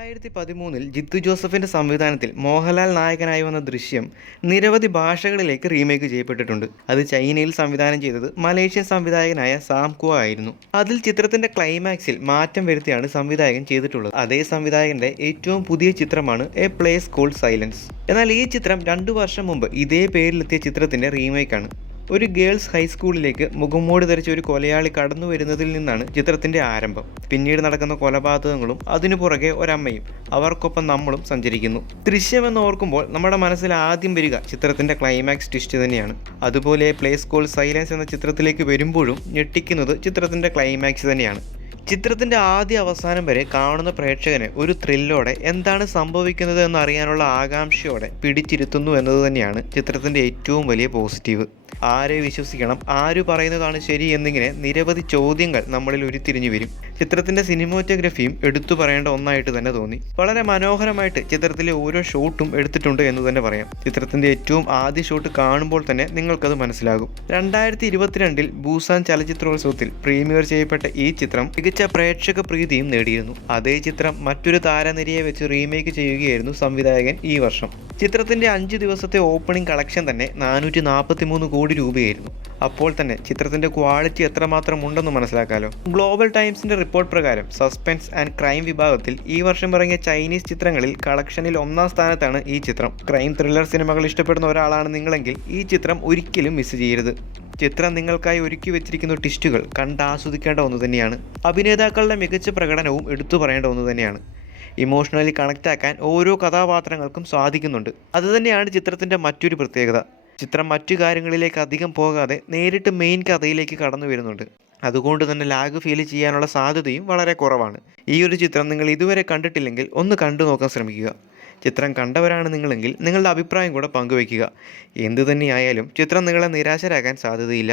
2013 ജിത്തു ജോസഫിന്റെ സംവിധാനത്തിൽ മോഹൻലാൽ നായകനായി വന്ന ദൃശ്യം നിരവധി ഭാഷകളിലേക്ക് റീമേക്ക് ചെയ്യപ്പെട്ടിട്ടുണ്ട്. അത് ചൈനയിൽ സംവിധാനം ചെയ്തത് മലേഷ്യൻ സംവിധായകനായ സാം കുവ ആയിരുന്നു. അതിൽ ചിത്രത്തിന്റെ ക്ലൈമാക്സിൽ മാറ്റം വരുത്തിയാണ് സംവിധായകൻ ചെയ്തിട്ടുള്ളത്. അതേ സംവിധായകന്റെ ഏറ്റവും പുതിയ ചിത്രമാണ് എ പ്ലേസ് കോൾഡ് സൈലൻസ്. എന്നാൽ ഈ ചിത്രം 2 വർഷം മുമ്പ് ഇതേ പേരിലെത്തിയ ചിത്രത്തിന്റെ റീമേക്കാണ്. ഒരു ഗേൾസ് ഹൈസ്കൂളിലേക്ക് മുഖംമൂടി ധരിച്ച ഒരു കൊലയാളി കടന്നു വരുന്നതിൽ നിന്നാണ് ചിത്രത്തിന്റെ ആരംഭം. പിന്നീട് നടക്കുന്ന കൊലപാതകങ്ങളും അതിനു പുറകെ ഒരമ്മയും അവർക്കൊപ്പം നമ്മളും സഞ്ചരിക്കുന്നു. ദൃശ്യം എന്ന് ഓർക്കുമ്പോൾ നമ്മുടെ മനസ്സിൽ ആദ്യം വരിക ചിത്രത്തിന്റെ ക്ലൈമാക്സ് ട്വിസ്റ്റ് തന്നെയാണ്. അതുപോലെ പ്ലേസ് കോൾഡ് സൈലൻസ് എന്ന ചിത്രത്തിലേക്ക് വരുമ്പോഴും ഞെട്ടിക്കുന്നത് ചിത്രത്തിന്റെ ക്ലൈമാക്സ് തന്നെയാണ്. ചിത്രത്തിന്റെ ആദ്യ അവസാനം വരെ കാണുന്ന പ്രേക്ഷകന് ഒരു ത്രില്ലോടെ എന്താണ് സംഭവിക്കുന്നത് എന്നറിയാനുള്ള ആകാംക്ഷയോടെ പിടിച്ചിരുത്തുന്നു എന്നത് തന്നെയാണ് ചിത്രത്തിന്റെ ഏറ്റവും വലിയ പോസിറ്റീവ്. ആരെ വിശ്വസിക്കണം, ആര് പറയുന്നതാണ് ശരി എന്നിങ്ങനെ നിരവധി ചോദ്യങ്ങൾ നമ്മളിൽ ഉരുത്തിരിഞ്ഞു വരും. ചിത്രത്തിന്റെ സിനിമോറ്റോഗ്രഫിയും എടുത്തു പറയേണ്ട ഒന്നായിട്ട് തന്നെ തോന്നി. വളരെ മനോഹരമായിട്ട് ചിത്രത്തിലെ ഓരോ ഷോട്ടും എടുത്തിട്ടുണ്ട് എന്ന് തന്നെ പറയാം. ചിത്രത്തിന്റെ ഏറ്റവും ആദ്യ ഷോട്ട് കാണുമ്പോൾ തന്നെ നിങ്ങൾക്കത് മനസ്സിലാകും. 2022 ബൂസാൻ ചലച്ചിത്രോത്സവത്തിൽ പ്രീമിയർ ചെയ്യപ്പെട്ട ഈ ചിത്രം മികച്ച പ്രേക്ഷക പ്രീതിയും നേടിയിരുന്നു. അതേ ചിത്രം മറ്റൊരു താരനിരയെ വെച്ച് റീമേക്ക് ചെയ്യുകയായിരുന്നു സംവിധായകൻ ഈ വർഷം. ചിത്രത്തിന്റെ 5 ദിവസത്തെ ഓപ്പണിംഗ് കളക്ഷൻ തന്നെ 443 കോടി രൂപയായിരുന്നു. അപ്പോൾ തന്നെ ചിത്രത്തിന്റെ ക്വാളിറ്റി എത്രമാത്രം ഉണ്ടെന്ന് മനസ്സിലാക്കാലോ. ഗ്ലോബൽ ടൈംസിന്റെ റിപ്പോർട്ട് പ്രകാരം സസ്പെൻസ് ആൻഡ് ക്രൈം വിഭാഗത്തിൽ ഈ വർഷം ഇറങ്ങിയ ചൈനീസ് ചിത്രങ്ങളിൽ കളക്ഷനിൽ 1ാം സ്ഥാനത്താണ് ഈ ചിത്രം. ക്രൈം ത്രില്ലർ സിനിമകൾ ഇഷ്ടപ്പെടുന്ന ഒരാളാണ് നിങ്ങളെങ്കിൽ ഈ ചിത്രം ഒരിക്കലും മിസ് ചെയ്യരുത്. ചിത്രം നിങ്ങൾക്കായി ഒരുക്കി വെച്ചിരിക്കുന്ന ട്വിസ്റ്റുകൾ കണ്ടാസ്വദിക്കേണ്ട ഒന്ന് തന്നെയാണ്. അഭിനേതാക്കളുടെ മികച്ച പ്രകടനവും എടുത്തു പറയേണ്ട ഒന്ന് തന്നെയാണ്. ഇമോഷണലി കണക്റ്റ് ആക്കാൻ ഓരോ കഥാപാത്രങ്ങൾക്കും സാധിക്കുന്നുണ്ട്. അതുതന്നെയാണ് ചിത്രത്തിൻ്റെ മറ്റൊരു പ്രത്യേകത. ചിത്രം മറ്റു കാര്യങ്ങളിലേക്ക് അധികം പോകാതെ നേരിട്ട് മെയിൻ കഥയിലേക്ക് കടന്നു വരുന്നുണ്ട്. അതുകൊണ്ട് തന്നെ ലാഗ് ഫീൽ ചെയ്യാനുള്ള സാധ്യതയും വളരെ കുറവാണ്. ഈ ഒരു ചിത്രം നിങ്ങൾ ഇതുവരെ കണ്ടിട്ടില്ലെങ്കിൽ ഒന്ന് കണ്ടു നോക്കാൻ ശ്രമിക്കുക. ചിത്രം കണ്ടവരാണ് നിങ്ങളെങ്കിൽ നിങ്ങളുടെ അഭിപ്രായം കൂടെ പങ്കുവയ്ക്കുക. എന്തു തന്നെയായാലും ചിത്രം നിങ്ങളെ നിരാശരാക്കാൻ സാധ്യതയില്ല.